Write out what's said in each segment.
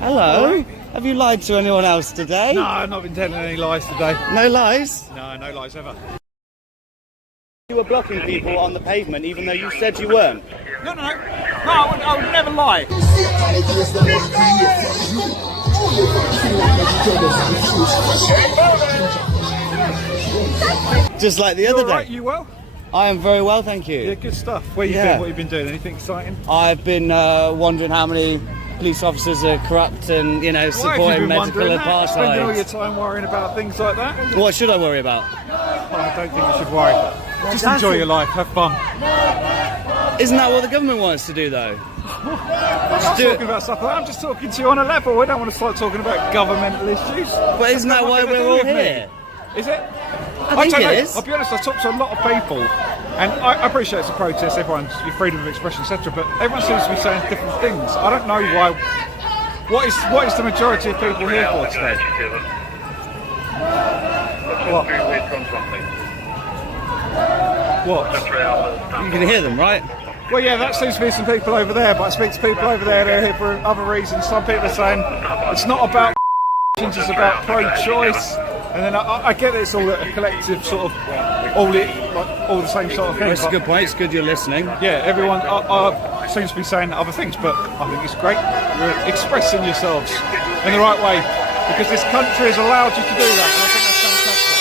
Hello. Have you lied to anyone else today? No, I've not been telling any lies today. No lies? No, no lies ever. You were blocking people on the pavement even though you said you weren't. No, I would never lie. Just like the other day. Right, you well? I am very well, thank you. Yeah, good stuff. Where you been? What you been doing? Anything exciting? I've been wondering how many police officers are corrupt and, you know, supporting medical apartheid. Spending all your time worrying about things like that? What should I worry about? Oh, I don't think you should worry. Just enjoy your life, have fun. Isn't that what the government wants to do, though? I'm not talking about stuff like that. I'm just talking to you on a level. I don't want to start talking about governmental issues. But isn't that why we're all here? Is it? I think it is. I'll be honest, I talk to a lot of people, and I appreciate it's a protest, everyone's your freedom of expression, etc. But everyone seems to be saying different things. I don't know why. What is the majority of people here for today? What? You can hear them, right? Well, yeah, that seems to be some people over there, but I speak to people over there, they're here for other reasons. Some people are saying it's not about it's about pro-choice. And then I get that it's all a collective sort of, all the same sort of thing. That's a good point. It's good you're listening. Yeah, everyone seems to be saying other things, but I think it's great. You're expressing yourselves in the right way because this country has allowed you to do that, and I think that's fantastic.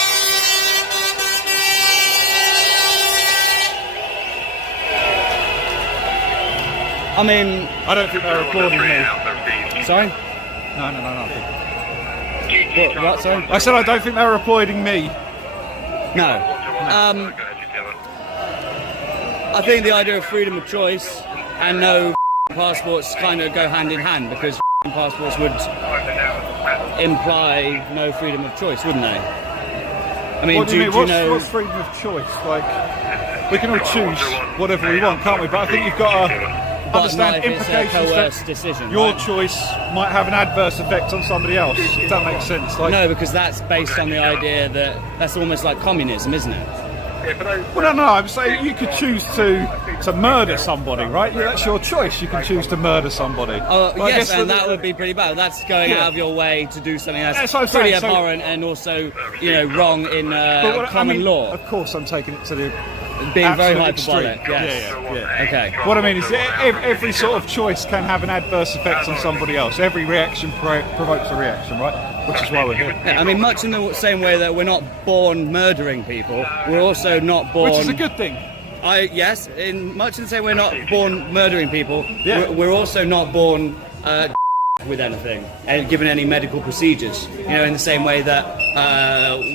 I mean, I don't think they're applauding me. Sorry? No. What, sorry? I said I don't think they were applauding me. No. I think the idea of freedom of choice and no passports kind of go hand in hand because passports would imply no freedom of choice, wouldn't they? I mean, what do you mean? know... What's freedom of choice? Like, we can all choose whatever we want, can't we? But I think you've got to understand implications that decision, your right? choice might have an adverse effect on somebody else, if that makes sense. Like, no, because that's based on the idea that that's almost like communism, isn't it? Well, no, I'm saying you could choose to murder somebody, right? Yeah, that's your choice. You can choose to murder somebody. Yes, and that would be pretty bad. That's going out of your way to do something that's pretty abhorrent and also, you know, wrong in common law. Of course, I'm taking it to the being very hyperbolic. Yes. Yeah. Okay. What I mean is, every sort of choice can have an adverse effect on somebody else. Every reaction provokes a reaction, right? Which is why we're here. Yeah, I mean, much in the same way that we're not born murdering people, we're also not born. Which is a good thing. Yes, in much in the same way we're not born murdering people. Yeah. We're also not born with anything and given any medical procedures. You know, in the same way that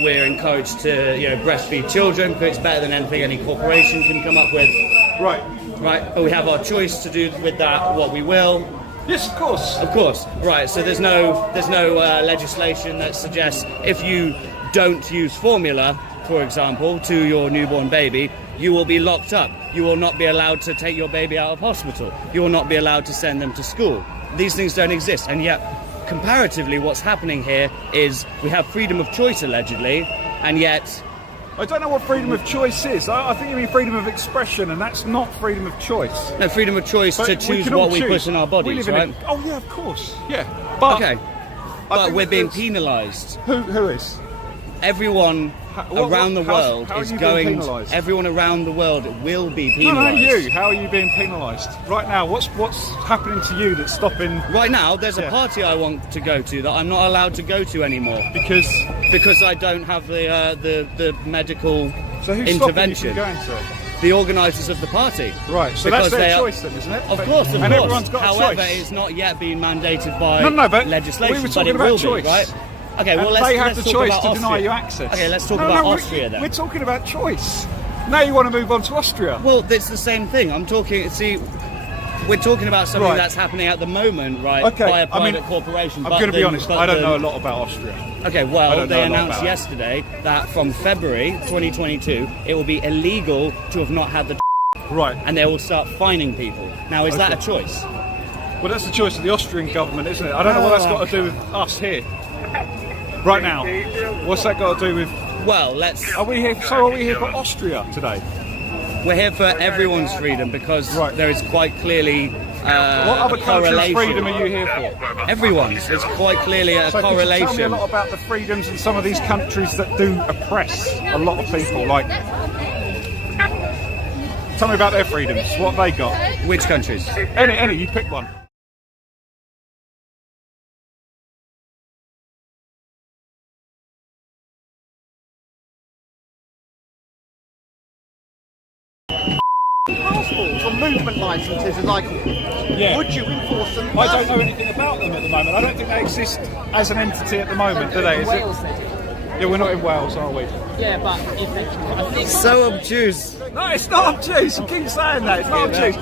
we're encouraged to, you know, breastfeed children because it's better than anything any corporation can come up with. Right. But we have our choice to do with that what we will. Yes, of course. Of course. Right. So there's no legislation that suggests if you don't use formula, for example, to your newborn baby, you will be locked up. You will not be allowed to take your baby out of hospital. You will not be allowed to send them to school. These things don't exist, and yet, comparatively, what's happening here is we have freedom of choice, allegedly, and yet... I don't know what freedom of choice is. I think you mean freedom of expression, and that's not freedom of choice. No, freedom of choice to choose what we put in our bodies, right? Oh, yeah, of course. Yeah. But okay. But we're being penalised. Who is? Everyone around the world is going. Everyone around the world will be penalised. No, you. How are you being penalised right now? What's happening to you that's stopping? Right now, there's a party I want to go to that I'm not allowed to go to anymore because I don't have the medical so who's intervention. Stopping you from going to? The organisers of the party. Right, so that's their choice then, isn't it? Of course. Everyone's got a choice. However, it's not yet been mandated by legislation. We were talking about choice, right? Okay, well, they have the choice to deny you access. Okay, let's talk about Austria then. We're talking about choice. Now you want to move on to Austria. Well, it's the same thing. We're talking about something that's happening at the moment, right? Okay. By a private corporation. I'm going to be honest, I don't know a lot about Austria. Okay, well, they announced yesterday that from February 2022, it will be illegal to have not had the right, and they will start fining people. Now, is that a choice? Well, that's the choice of the Austrian government, isn't it? I don't know what that's got to do with us here. Right now, what's that got to do with? Well, Are we here for Austria today? We're here for everyone's freedom because there is quite clearly What other country's correlation. freedom are you here for? Everyone's. It's quite clearly a So could you tell me a correlation. lot about the freedoms in some of these countries that do oppress a lot of people? Like, tell me about their freedoms. What have they got? Which countries? Any, you pick one. Passports or movement licences, as I call them. Yeah. Would you enforce them? I don't know anything about them at the moment. I don't think they exist as an entity at the moment, do they? Is it? Yeah, we're not in Wales, are we? Yeah, but if it, I think So obtuse. No, it's not obtuse. You keep saying that. It's not obtuse.